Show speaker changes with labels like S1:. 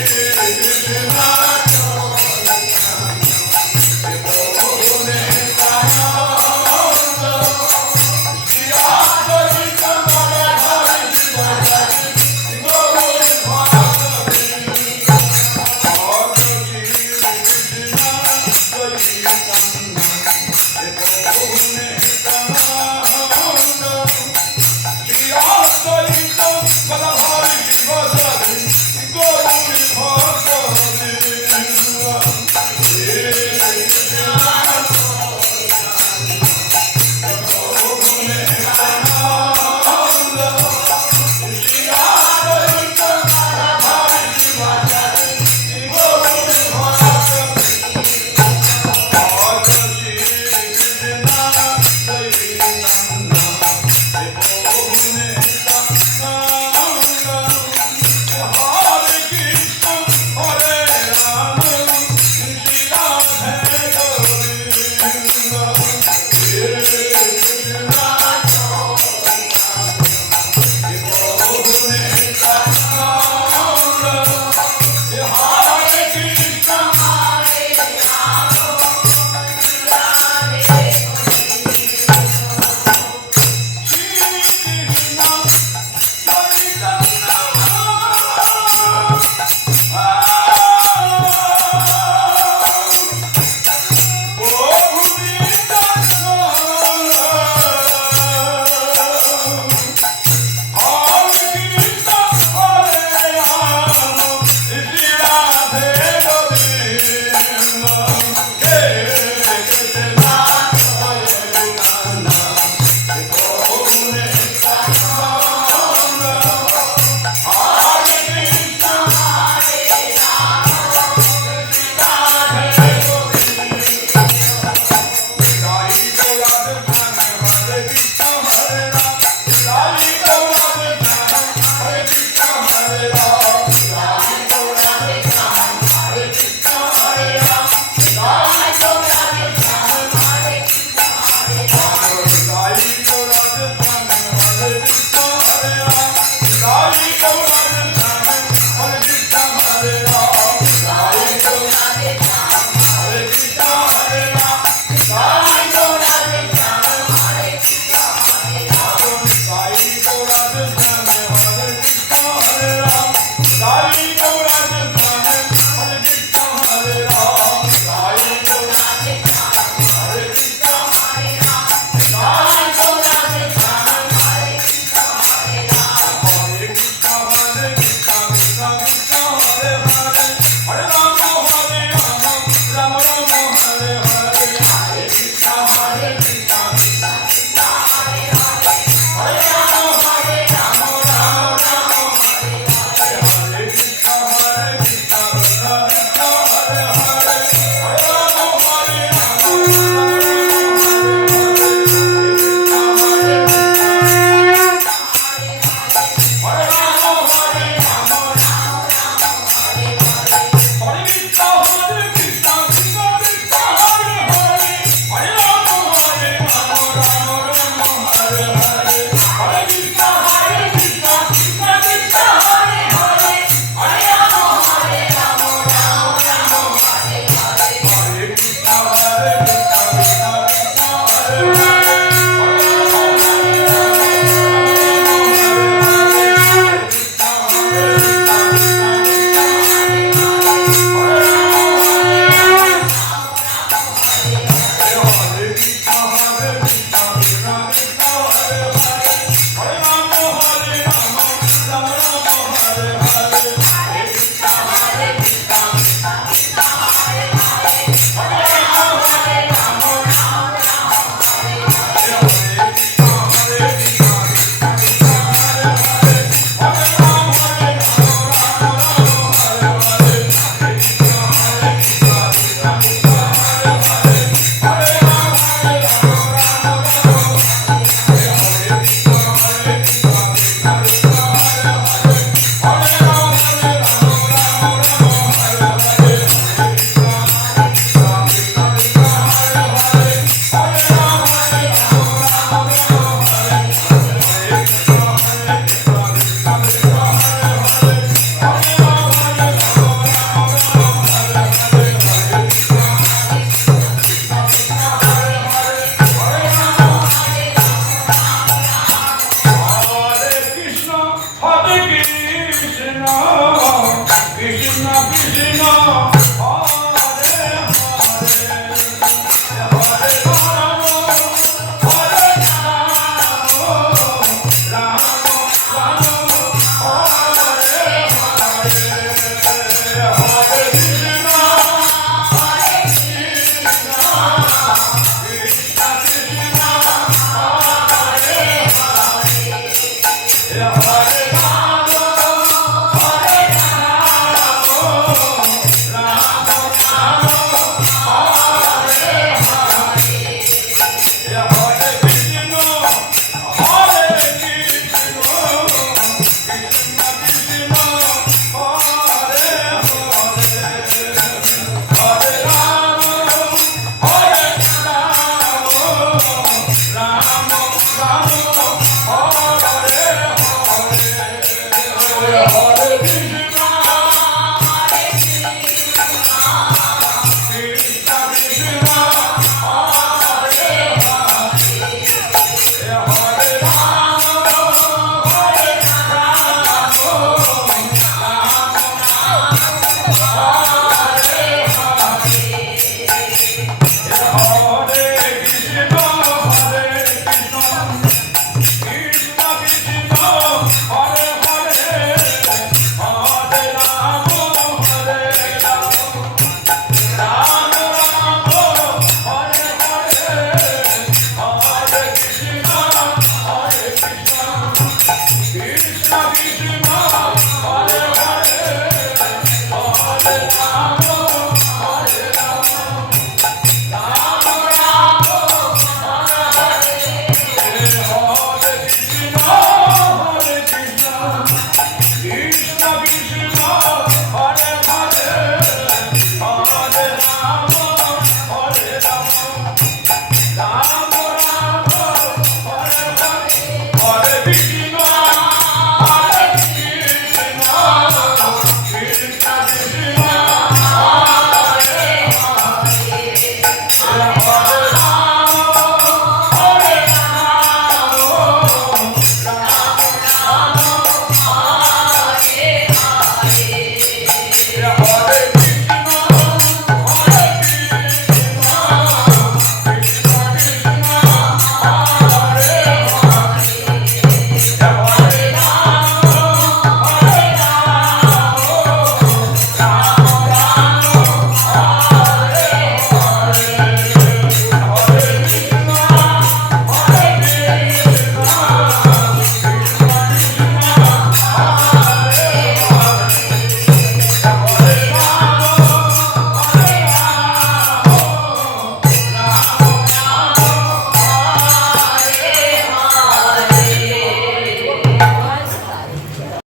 S1: Hare Krishna